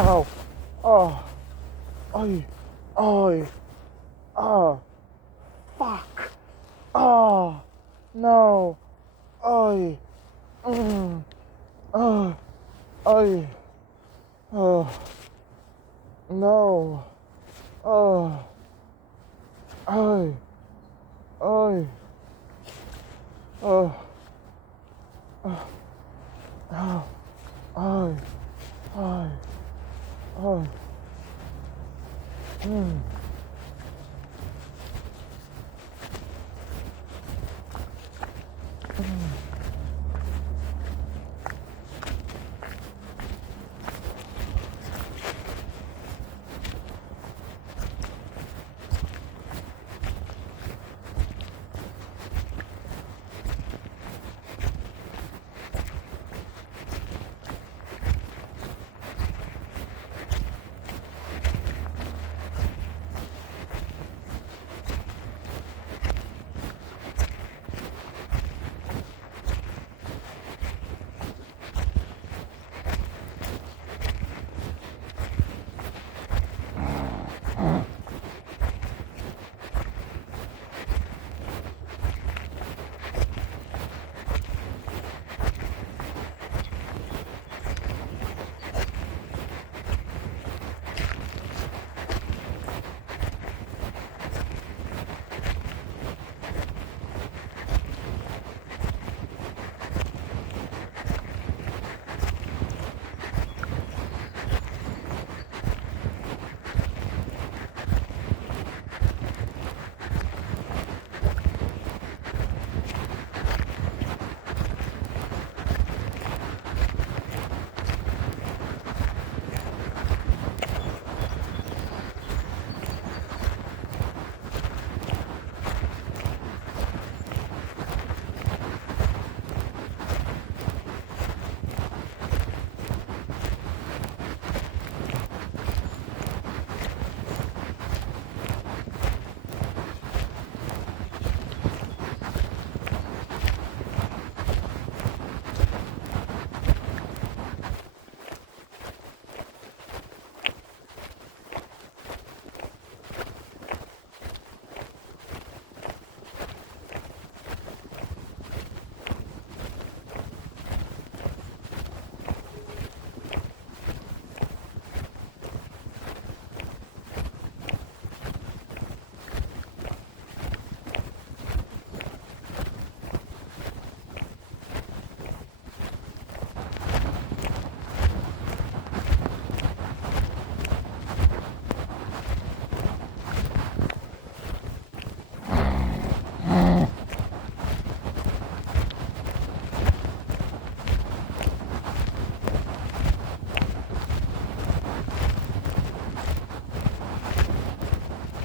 Ow. Oh. Oi. Oi. Oh. Fuck. Oh. No. Oi. Oh. Oi. Oh. No. Oh. Oi. Oi. Oh. Oh. Oh. Oi. Oi. Oi. Mm.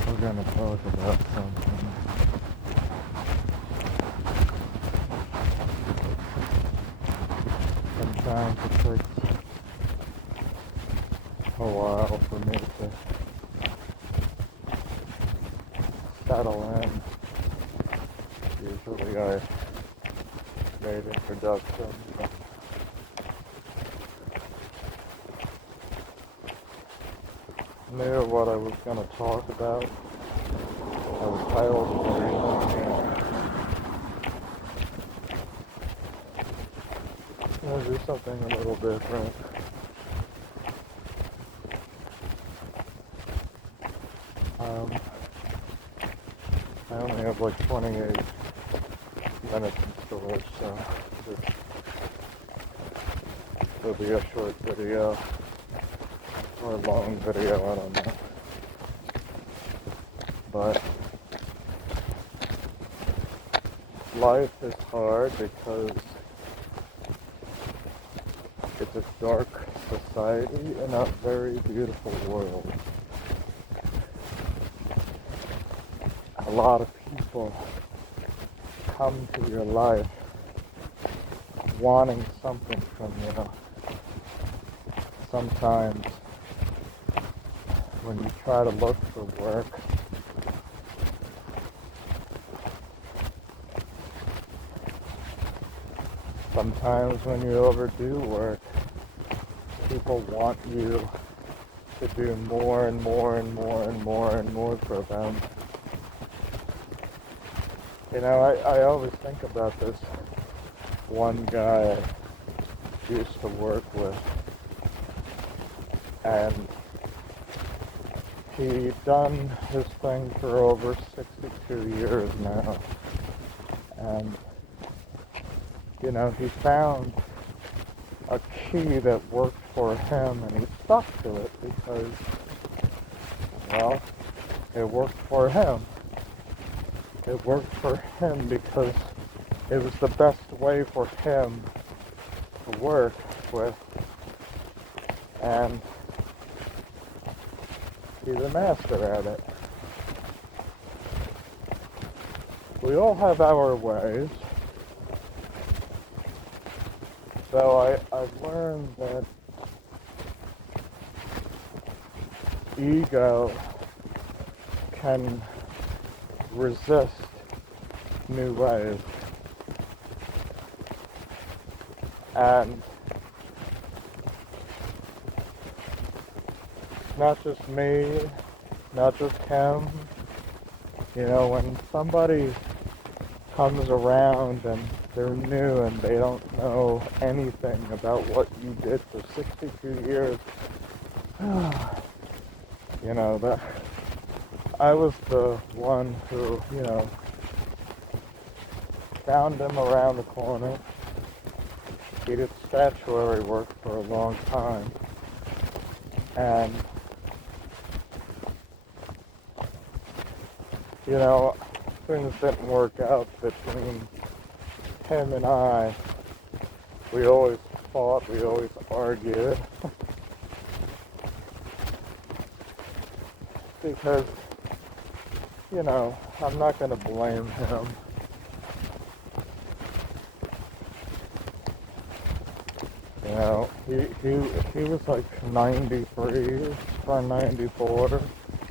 We're gonna talk about something. Been trying to take a while for me to settle in. Usually I made introductions. Knew what I was gonna talk about. I was titled I'm gonna do something a little different. I only have like 28 minutes in storage, so it'll be a short video or a long video, I don't know. But life is hard because it's a dark society in a very beautiful world. A lot of people come to your life wanting something from you. Sometimes when you try to look for work, sometimes when you overdo work, people want you to do more and more and more and more and more for them. You know, I always think about this one guy I used to work with, and he'd done his thing for over 62 years now, and you know, he found a key that worked for him, and he stuck to it because, well, it worked for him. It worked for him because it was the best way for him to work with, and he's a master at it. We all have our ways. So I've learned that ego can resist new ways. And not just me, not just him. You know, when somebody comes around and they're new and they don't know anything about what you did for 62 years, you know, that I was the one who, you know, found him around the corner. He did statuary work for a long time, and you know, things didn't work out between him and I. We always fought, we always argued. Because, you know, I'm not going to blame him. You know, he was like 93, turned 94.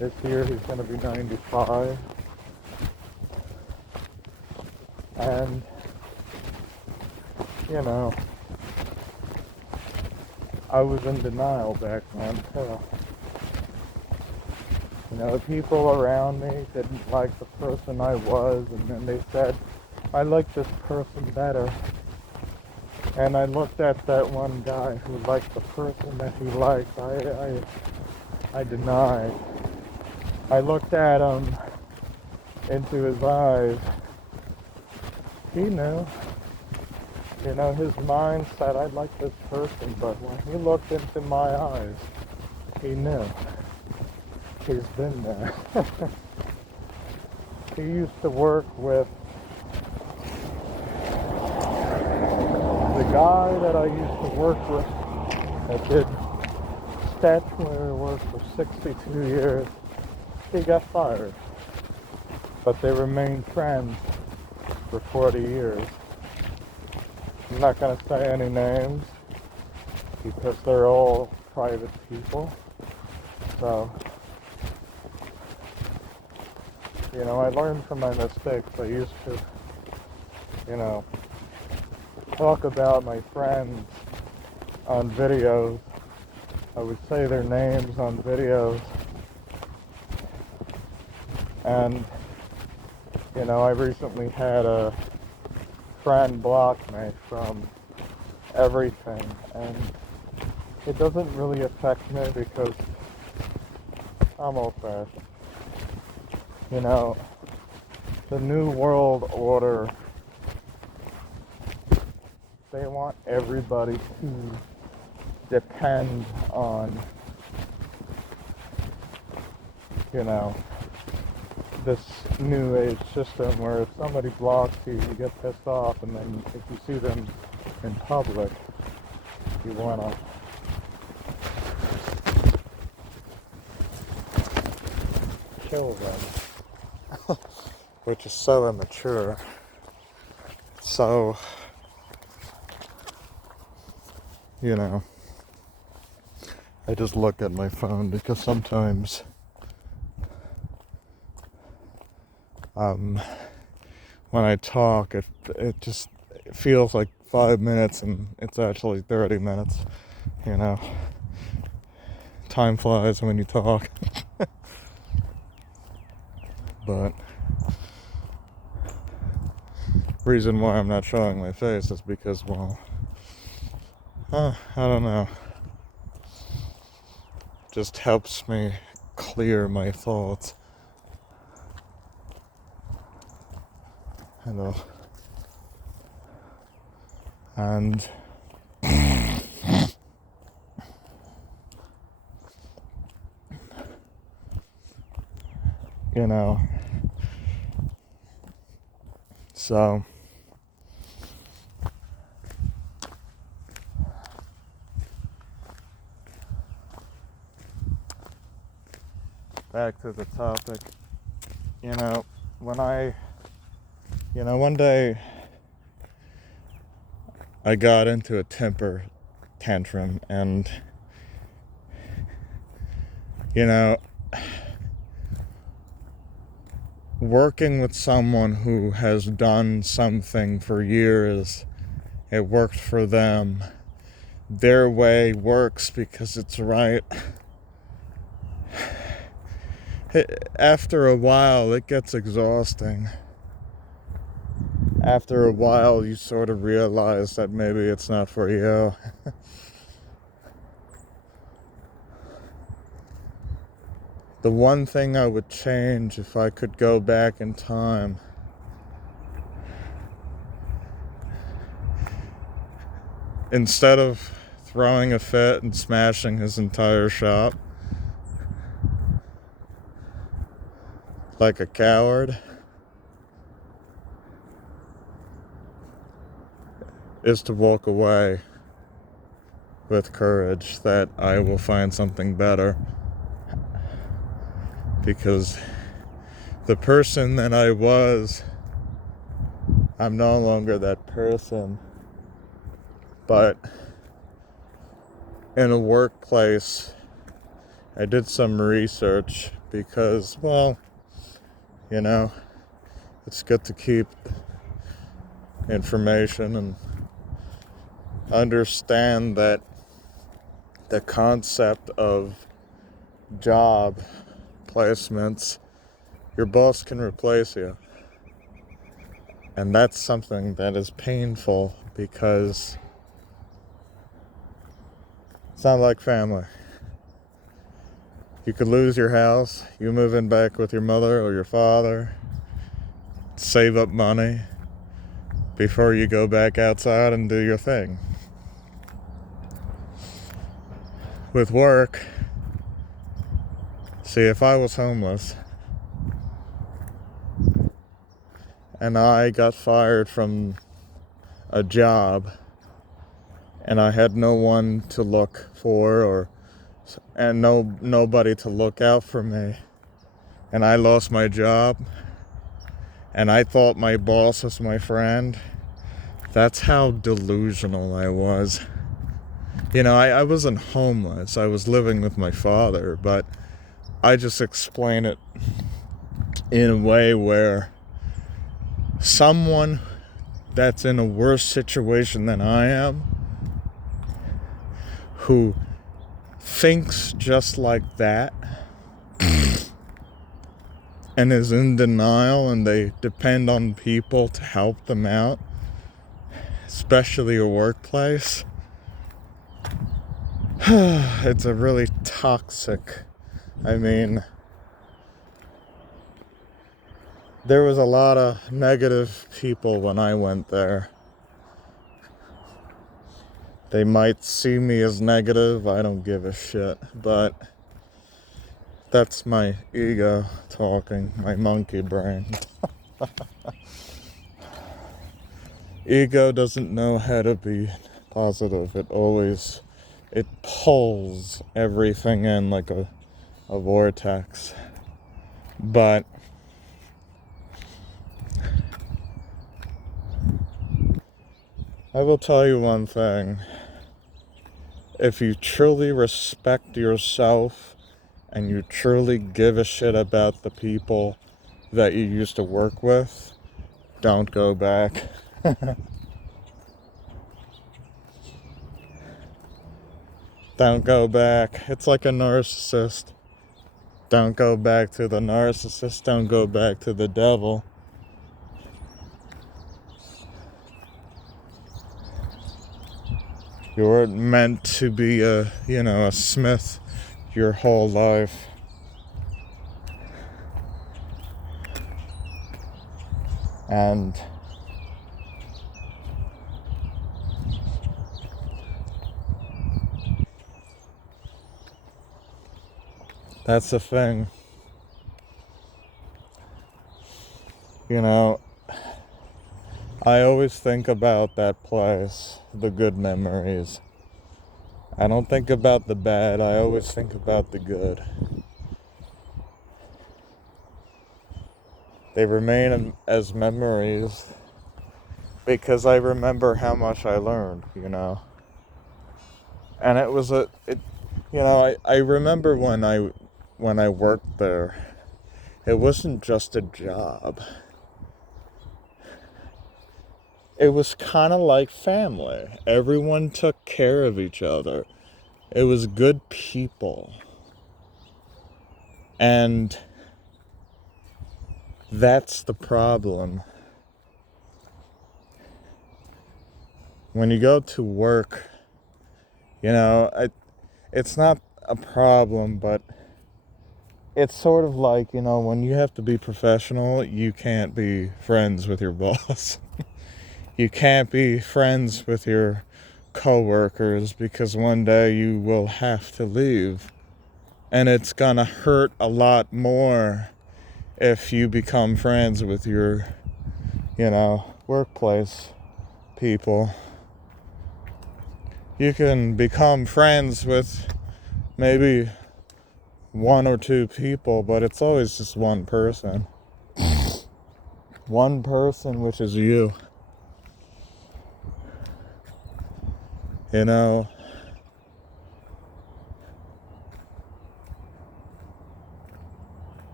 This year he's going to be 95. And, you know, I was in denial back then too. You know, the people around me didn't like the person I was, and then they said, I like this person better. And I looked at that one guy who liked the person that he liked. I denied. I looked at him into his eyes. He knew. You know, his mind said, I like this person, but when he looked into my eyes, he knew. He's been there. He used to work with the guy that I used to work with that did statuary work for 62 years. He got fired, but they remained friends for 40 years. I'm not going to say any names because they're all private people. So, you know, I learned from my mistakes. I used to, you know, talk about my friends on videos. I would say their names on videos. And, you know, I recently had a friend block me from everything, and it doesn't really affect me because I'm old-fashioned. You know, the New World Order, they want everybody to depend on, you know, this new age system where if somebody blocks you, you get pissed off, and then if you see them in public, you want to kill them, which is so immature. So, you know, I just look at my phone because sometimes when I talk, it just feels like 5 minutes and it's actually 30 minutes, you know. time flies when you talk. But reason why I'm not showing my face is because, well, I don't know. Just helps me clear my thoughts. And you know, so back to the topic. One day I got into a temper tantrum, and working with someone who has done something for years, it worked for them, their way works because it's right. After a while, it gets exhausting. After a while, you sort of realize that maybe it's not for you. The one thing I would change if I could go back in time, instead of throwing a fit and smashing his entire shop like a coward, is to walk away with courage that I will find something better. Because the person that I was, I'm no longer that person. But in a workplace, I did some research because, well, it's good to keep information and understand that the concept of job placements, your boss can replace you. And that's something that is painful because it's not like family. You could lose your house, you move in back with your mother or your father, save up money before you go back outside and do your thing. With work, see, if I was homeless and I got fired from a job and I had no one to look for and nobody to look out for me, and I lost my job and I thought my boss was my friend, that's how delusional I was. I wasn't homeless, I was living with my father, but I just explain it in a way where someone that's in a worse situation than I am, who thinks just like that and is in denial, and they depend on people to help them out, especially a workplace. It's a really toxic, there was a lot of negative people when I went there. They might see me as negative, I don't give a shit, but that's my ego talking, my monkey brain. Ego doesn't know how to be positive. It pulls everything in like a vortex. But I will tell you one thing. If you truly respect yourself and you truly give a shit about the people that you used to work with, don't go back. Don't go back. It's like a narcissist. Don't go back to the narcissist. Don't go back to the devil. You weren't meant to be a smith your whole life. And that's the thing. I always think about that place, the good memories. I don't think about the bad, I always think about the good. They remain as memories because I remember how much I learned, And it was I remember when I worked there, it wasn't just a job. It was kind of like family. Everyone took care of each other. It was good people. And that's the problem. When you go to work, it's not a problem, but it's sort of like, when you have to be professional, you can't be friends with your boss. You can't be friends with your coworkers because one day you will have to leave. And it's gonna hurt a lot more if you become friends with your, workplace people. You can become friends with maybe one or two people, but it's always just one person. One person, which is you.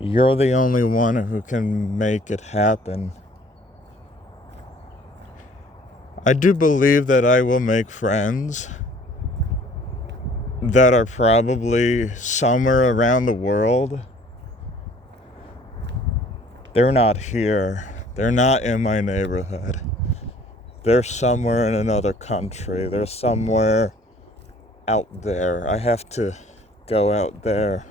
You're the only one who can make it happen. I do believe that I will make friends that are probably somewhere around the world. They're not here. They're not in my neighborhood. They're somewhere in another country. They're somewhere out there. I have to go out there.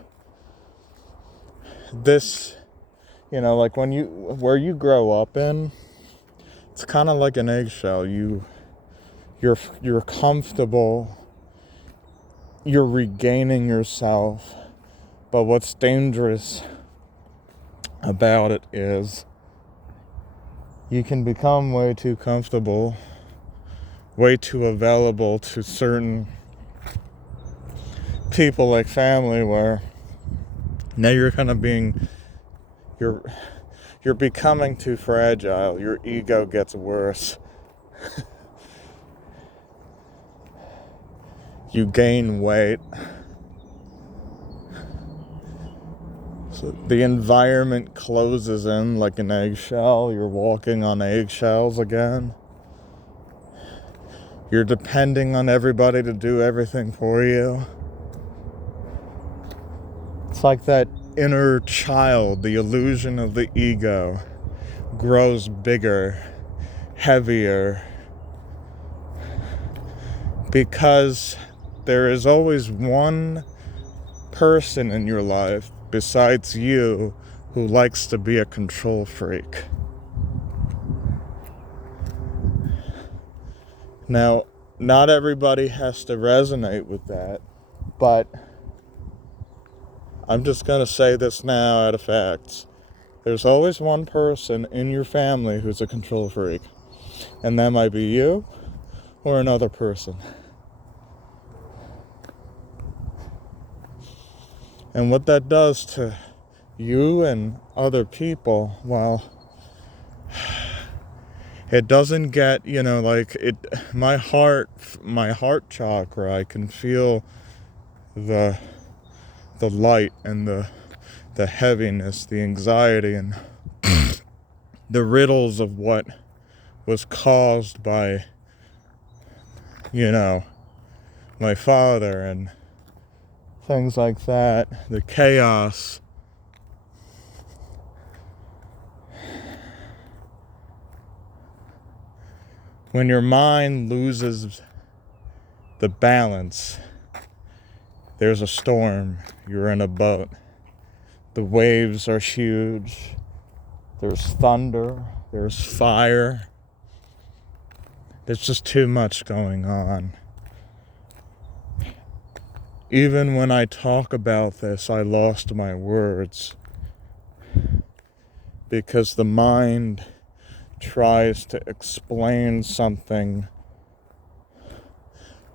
This, like where you grow up in, it's kind of like an eggshell. You're comfortable. You're regaining yourself. But what's dangerous about it is you can become way too comfortable, way too available to certain people like family, where now you're kind of you're becoming too fragile. Your ego gets worse. You gain weight. So the environment closes in like an eggshell. You're walking on eggshells again. You're depending on everybody to do everything for you. It's like that inner child, the illusion of the ego, grows bigger, heavier, because there is always one person in your life besides you who likes to be a control freak. Now, not everybody has to resonate with that, but I'm just going to say this now out of facts. There's always one person in your family who's a control freak, and that might be you or another person. And what that does to you and other people, well, it doesn't get, my heart chakra, I can feel the light and the heaviness, the anxiety, and the riddles of what was caused by, my father and things like that, the chaos. When your mind loses the balance, there's a storm, you're in a boat, the waves are huge, there's thunder, there's fire, there's just too much going on. Even when I talk about this, I lost my words because the mind tries to explain something,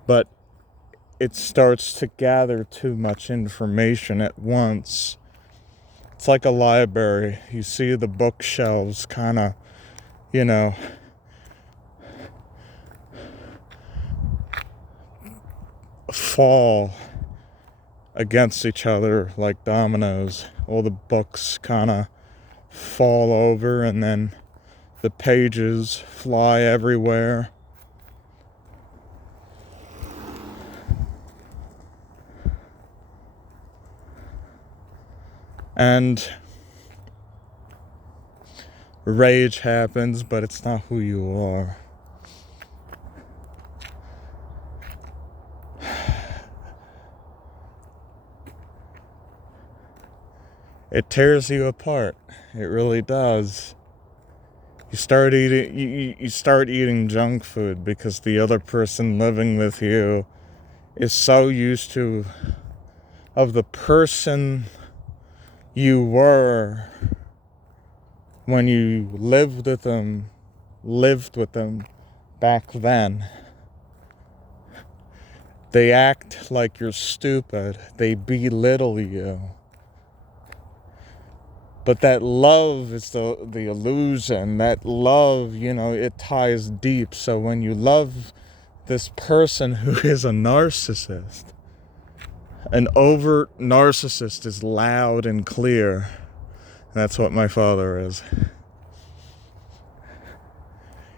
but it starts to gather too much information at once. It's like a library. You see the bookshelves kind of, fall against each other like dominoes. All the books kind of fall over and then the pages fly everywhere. And rage happens, but it's not who you are. It tears you apart. It really does. You start eating junk food because the other person living with you is so used to of the person you were when you lived with them back then. They act like you're stupid. They belittle you. But that love is the illusion. That love, it ties deep. So when you love this person who is a narcissist, an overt narcissist is loud and clear. That's what my father is.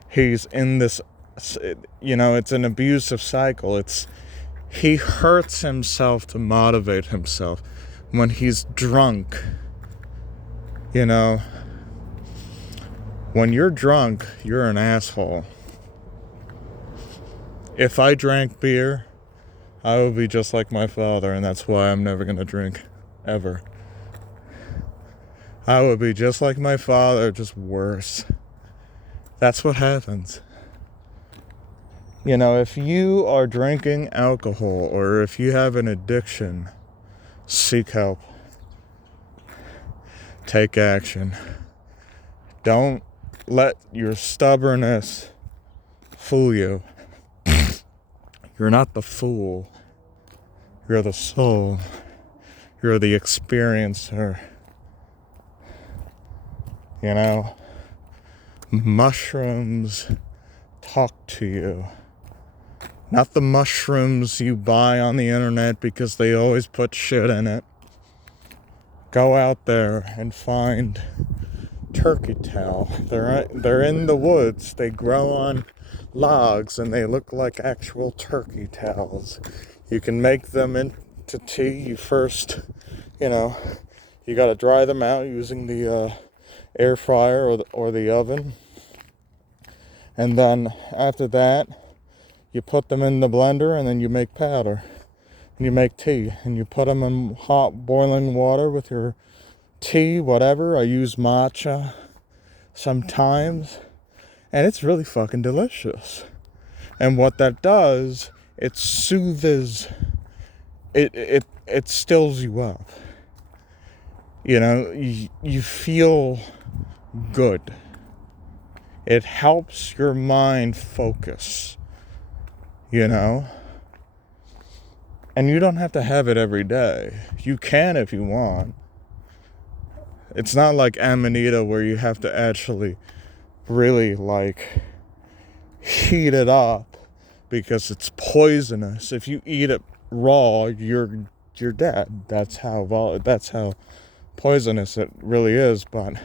He's in this, it's an abusive cycle. He hurts himself to motivate himself. When he's drunk, when you're drunk, you're an asshole. If I drank beer, I would be just like my father, and that's why I'm never gonna drink, ever. I would be just like my father, just worse. That's what happens. If you are drinking alcohol or if you have an addiction, seek help. Take action. Don't let your stubbornness fool you. You're not the fool. You're the soul. You're the experiencer. Mushrooms talk to you. Not the mushrooms you buy on the internet because they always put shit in it. Go out there and find turkey tail. They're in the woods. They grow on logs and they look like actual turkey tails. You can make them into tea. You first, you got to dry them out using the air fryer or the oven. And then after that, you put them in the blender and then you make powder. And you make tea. And you put them in hot boiling water with your tea, whatever. I use matcha sometimes. And it's really fucking delicious. And what that does, it soothes, it stills you up. You feel good. It helps your mind focus, And you don't have to have it every day. You can if you want. It's not like Amanita where you have to actually really heat it up because it's poisonous. If you eat it raw, you're dead. That's how poisonous it really is. But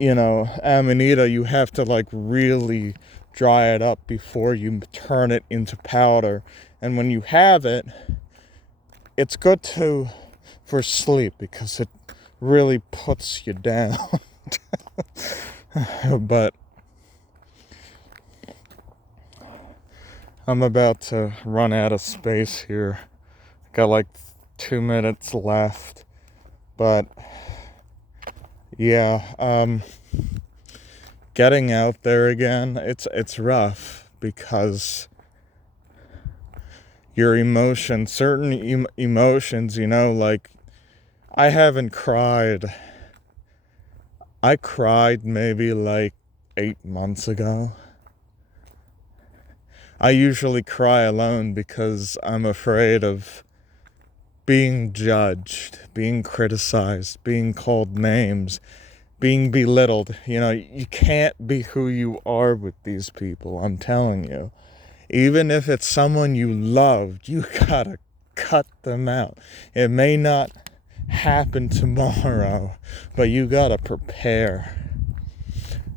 Amanita, you have to really dry it up before you turn it into powder. And when you have it, it's good for sleep because it really puts you down. But I'm about to run out of space here. Got like 2 minutes left. But yeah, getting out there again, it's rough because your emotions, certain emotions, like I haven't cried. I cried maybe like 8 months ago. I usually cry alone because I'm afraid of being judged, being criticized, being called names, being belittled. You can't be who you are with these people, I'm telling you. Even if it's someone you loved, you gotta cut them out. It may not happen tomorrow, but you gotta prepare.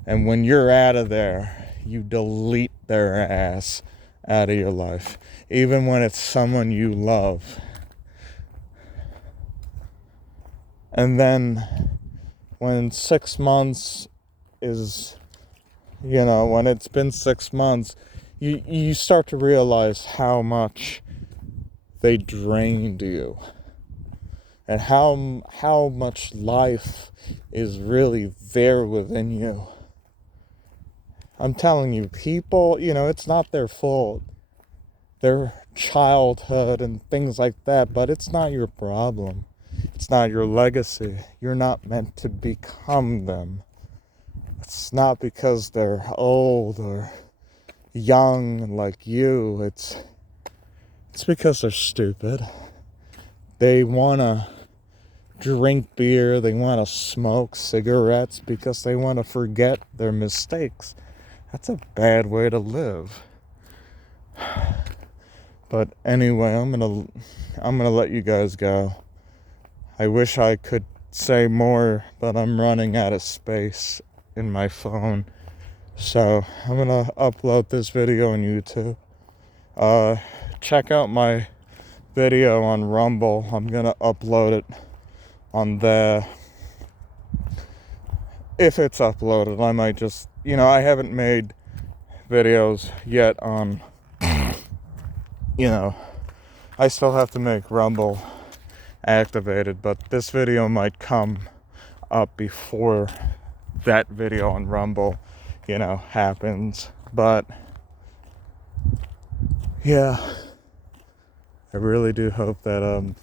And when you're out of there, you delete their ass out of your life, even when it's someone you love. And then when 6 months is, when it's been 6 months, you start to realize how much they drained you and how much life is really there within you. I'm telling you, people, it's not their fault. Their childhood and things like that, but it's not your problem. It's not your legacy. You're not meant to become them. It's not because they're old or young like you. It's because they're stupid. They want to drink beer. They want to smoke cigarettes because they want to forget their mistakes. That's a bad way to live. But anyway, I'm gonna let you guys go. I wish I could say more, but I'm running out of space in my phone. So I'm gonna upload this video on YouTube. Check out my video on Rumble. I'm gonna upload it on there. If it's uploaded, I might just, I haven't made videos yet on, I still have to make Rumble activated, but this video might come up before that video on Rumble, happens. But yeah, I really do hope that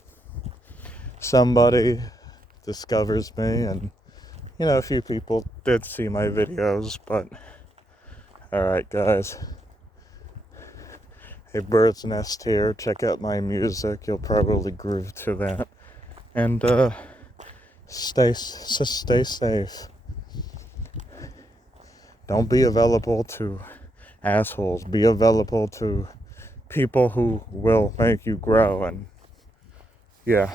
somebody discovers me, and a few people did see my videos. But alright guys, a bird's nest here. Check out my music, you'll probably groove to that. And stay safe. Don't be available to assholes. Be available to people who will make you grow. And yeah.